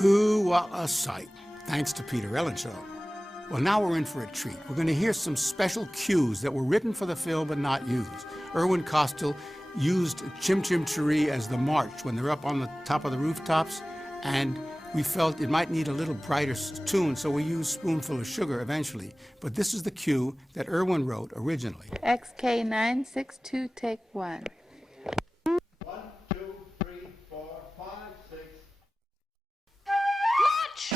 What a sight, thanks to Peter Ellenshaw. Well, now we're in for a treat. We're going to hear some special cues that were written for the film but not used. Irwin Kostal used Chim Chim Cheree as the march when they're up on the top of the rooftops, and we felt it might need a little brighter tune, so we used Spoonful of Sugar eventually. But this is the cue that Irwin wrote originally. XK962, take 1. 1, 2, 3, 4, 5, 6. March!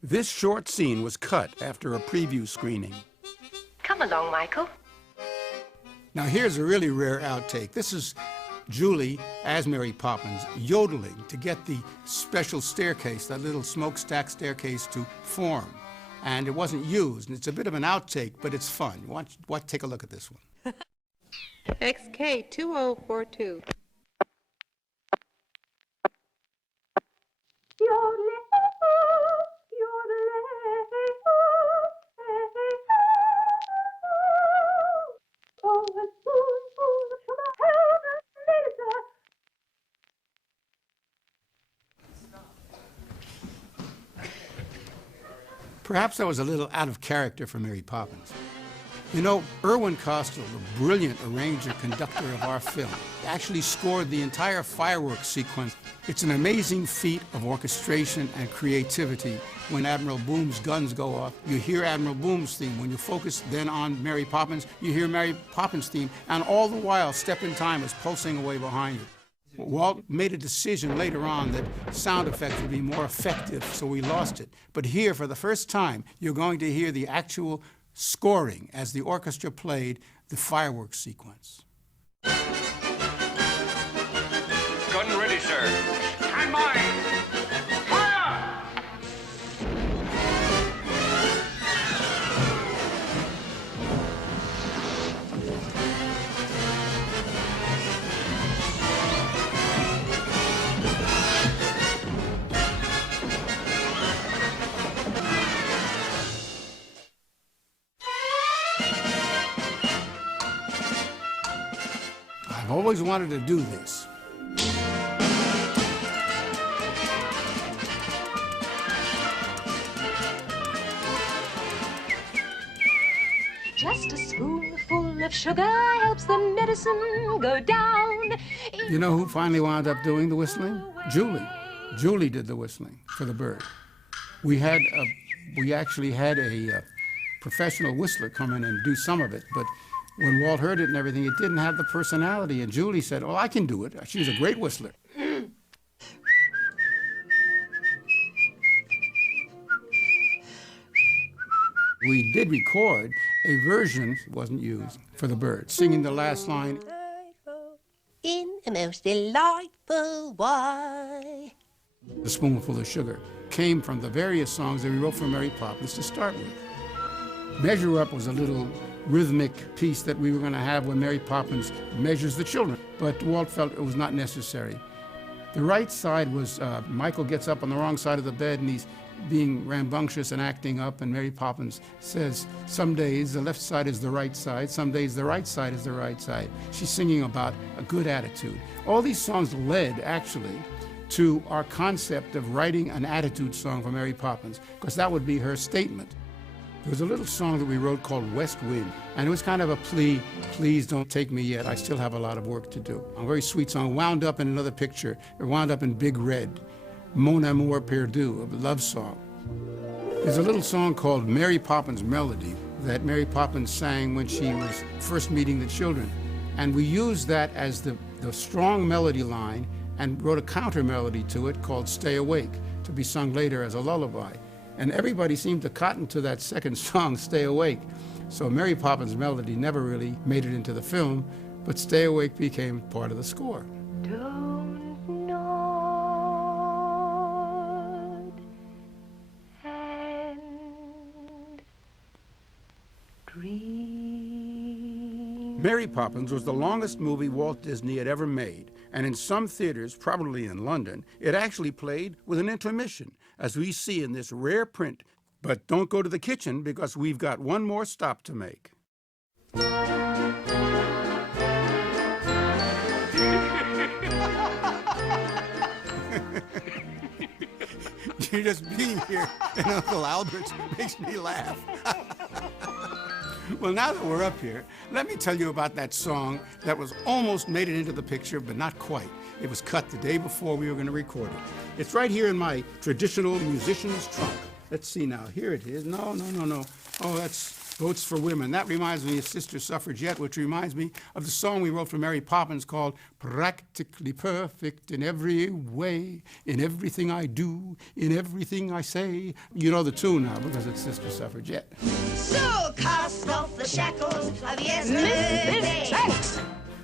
This short scene was cut after a preview screening. Come along, Michael. Now here's a really rare outtake. This is Julie, as Mary Poppins, yodeling to get the special staircase, that little smokestack staircase, to form. And it wasn't used, and it's a bit of an outtake, but it's fun. Take a look at this one. XK2042. Perhaps that was a little out of character for Mary Poppins. You know, Irwin Kostal, the brilliant arranger-conductor of our film, actually scored the entire fireworks sequence. It's an amazing feat of orchestration and creativity. When Admiral Boom's guns go off, you hear Admiral Boom's theme. When you focus then on Mary Poppins, you hear Mary Poppins' theme, and all the while, Step in Time is pulsing away behind you. Walt made a decision later on that sound effects would be more effective, so we lost it. But here, for the first time, you're going to hear the actual scoring as the orchestra played the fireworks sequence. Gun ready, sir. Stand by. Fire! I've always wanted to do this. Just a spoonful of sugar helps the medicine go down. You know who finally wound up doing the whistling? Julie. Julie did the whistling for the bird. We actually had a professional whistler come in and do some of it, but when Walt heard it and everything, it didn't have the personality, and Julie said, "Oh, I can do it." She's a great whistler. We did record a version, wasn't used, for the bird, singing the last line. In a most delightful way. The Spoonful of Sugar came from the various songs that we wrote for Mary Poppins to start with. Measure Up was a little rhythmic piece that we were going to have when Mary Poppins measures the children, but Walt felt it was not necessary. The right side was Michael gets up on the wrong side of the bed and he's being rambunctious and acting up, and Mary Poppins says, some days the left side is the right side, some days the right side is the right side. She's singing about a good attitude. All these songs led, actually, to our concept of writing an attitude song for Mary Poppins, because that would be her statement. There was a little song that we wrote called West Wind, and it was kind of a plea, please don't take me yet, I still have a lot of work to do. A very sweet song, wound up in another picture. It wound up in Big Red, Mon Amour Perdu, a love song. There's a little song called Mary Poppins Melody that Mary Poppins sang when she was first meeting the children. And we used that as the strong melody line and wrote a counter melody to it called Stay Awake, to be sung later as a lullaby. And everybody seemed to cotton to that second song, Stay Awake. So Mary Poppins Melody never really made it into the film, but Stay Awake became part of the score. Don't nod and dream. Mary Poppins was the longest movie Walt Disney had ever made, and in some theaters, probably in London, it actually played with an intermission, as we see in this rare print. But don't go to the kitchen, because we've got one more stop to make. You just being here and Uncle Albert makes me laugh. Well, now that we're up here, let me tell you about that song that was almost made it into the picture, but not quite. It was cut the day before we were going to record it. It's right here in my traditional musician's trunk. Let's see now. Here it is. No. Oh, that's Votes for Women. That reminds me of Sister Suffragette, which reminds me of the song we wrote for Mary Poppins called Practically Perfect in Every Way, in everything I do, in everything I say. You know the tune now because it's Sister Suffragette. So cast off the shackles of yesterday.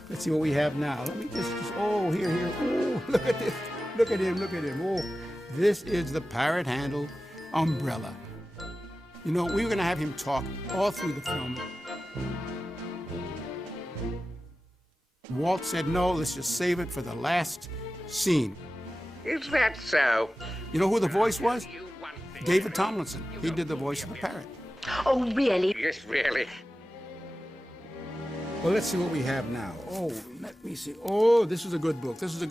Let's see what we have now. Let me just oh, here. Oh, look at this. Look at him. Oh, this is the parrot handle umbrella. You know, we were going to have him talk all through the film. Walt said, no, let's just save it for the last scene. Is that so? You know who the voice was? David Tomlinson. He did the voice of the parrot. Oh, really? Yes, really. Well, let's see what we have now. Oh, let me see. Oh, this is a good book. This is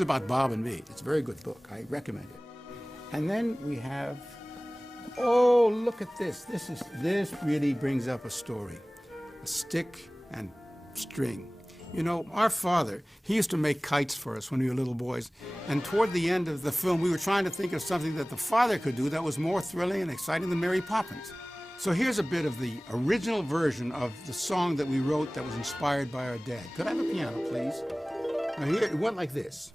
about Bob and me. It's a very good book. I recommend it. And then we have, oh, look at this. This really brings up a story. A stick and string. You know, our father, he used to make kites for us when we were little boys. And toward the end of the film, we were trying to think of something that the father could do that was more thrilling and exciting than Mary Poppins. So here's a bit of the original version of the song that we wrote that was inspired by our dad. Could I have a piano, please? Now here, it went like this.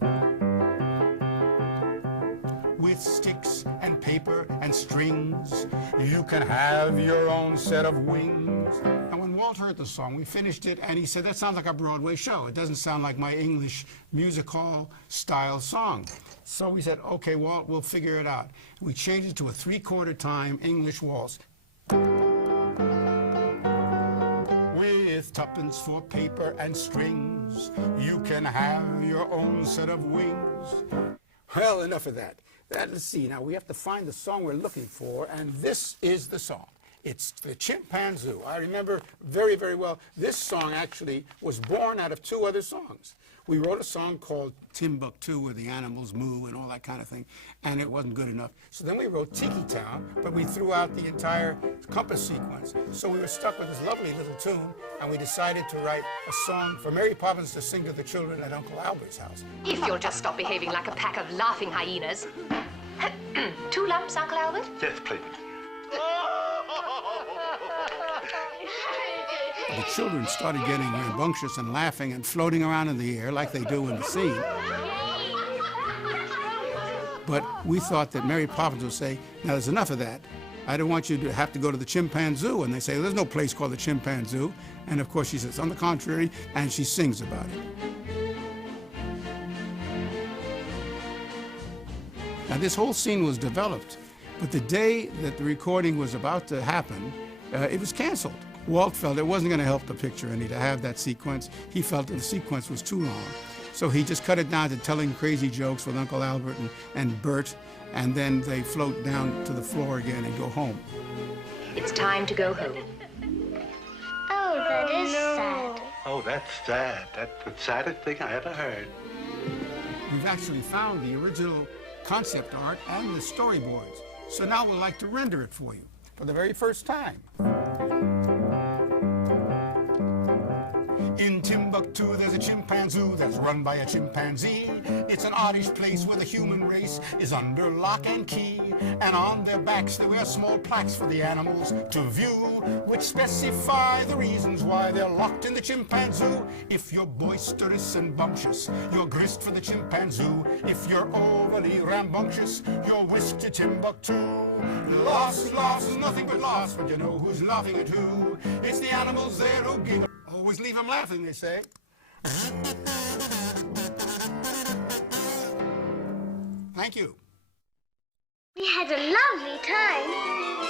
With sticks and paper and strings, you can have your own set of wings. And when Walt heard the song, we finished it, and he said, that sounds like a Broadway show. It doesn't sound like my English music hall style song. So we said, okay, Walt, we'll figure it out. We changed it to a 3/4 time English waltz. With tuppence for paper and strings, you can have your own set of wings. Well, enough of that. Let's see, now we have to find the song we're looking for, and this is the song. It's the Chimpanzoo. I remember very, very well. This song actually was born out of two other songs. We wrote a song called Timbuktu, where the animals moo and all that kind of thing, and it wasn't good enough. So then we wrote Tiki Town, but we threw out the entire compass sequence. So we were stuck with this lovely little tune, and we decided to write a song for Mary Poppins to sing to the children at Uncle Albert's house. If you'll just stop behaving like a pack of laughing hyenas. 2 lumps, Uncle Albert? Yes, please. The children started getting rambunctious and laughing and floating around in the air like they do in the scene. But we thought that Mary Poppins would say, now there's enough of that. I don't want you to have to go to the Chimpanzoo. And they say, there's no place called the Chimpanzoo. And of course she says, on the contrary, and she sings about it. Now this whole scene was developed, but the day that the recording was about to happen, it was canceled. Walt felt it wasn't going to help the picture any to have that sequence. He felt that the sequence was too long. So he just cut it down to telling crazy jokes with Uncle Albert and Bert, and then they float down to the floor again and go home. It's time to go home. Oh, that is sad. Oh, that's sad. That's the saddest thing I ever heard. We've actually found the original concept art and the storyboards. So now we'd like to render it for you for the very first time. In Timbuktu, there's a chimpanzoo that's run by a chimpanzee. It's an oddish place where the human race is under lock and key. And on their backs they wear small plaques for the animals to view, which specify the reasons why they're locked in the chimpanzoo. If you're boisterous and bumptious, you're grist for the chimpanzoo. If you're overly rambunctious, you're whisked to Timbuktu. Loss is nothing but loss, but you know who's laughing at who. It's the animals there who giggle. Always leave them laughing, they say. Thank you. We had a lovely time.